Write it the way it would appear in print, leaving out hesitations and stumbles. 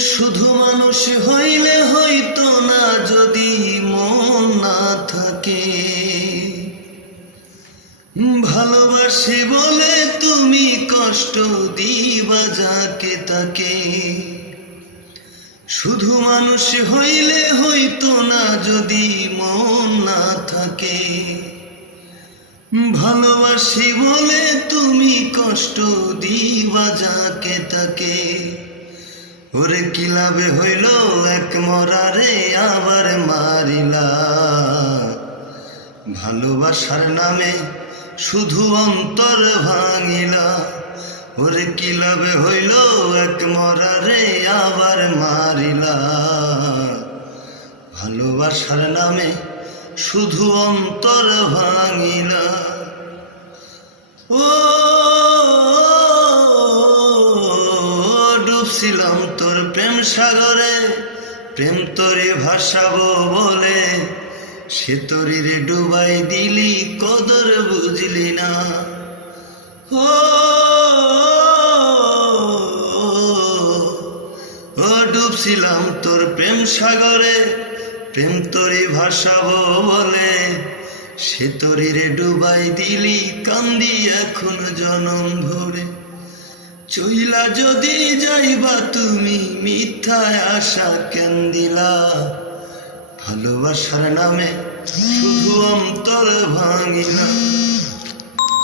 শুধু মানুষ হইলে হইতো না যদি মন না থাকে। ভালোবাসি বলে তুমি কষ্ট দিবা যাকে তাকে। শুধু মানুষ হইলে হইতো না যদি মন না থাকে। ভালোবাসি বলে তুমি কষ্ট দিবা যাকে তাকে। ওরে কি লাভে হইল এক মরারে আবার মারিলা। ভালোবাসার নামে শুধু অন্তর ভাঙিলা। ওরে কি লাভে হইল এক মরারে আবার মারিলা। ভালোবাসার নামে শুধু অন্তর ভাঙিলা। ও ডুবছিলাম তোর প্রেম সাগরে, প্রেম তোরে ভাসাবো বলে। সে তোরে ডুবাই দিলি, কদর বুঝলি না। ও ডুবছিলাম তোর প্রেম সাগরে, প্রেম তোরে ভাসাবো বলে। সে তোরে ডুবাই দিলি, কান্দি এখন জনম ভরে। চইলা যদি যাইবা তুমি, মিথ্যায় আশা কেন দিলা। ভালোবাসার নামে শুধু অন্তর ভাঙিলা।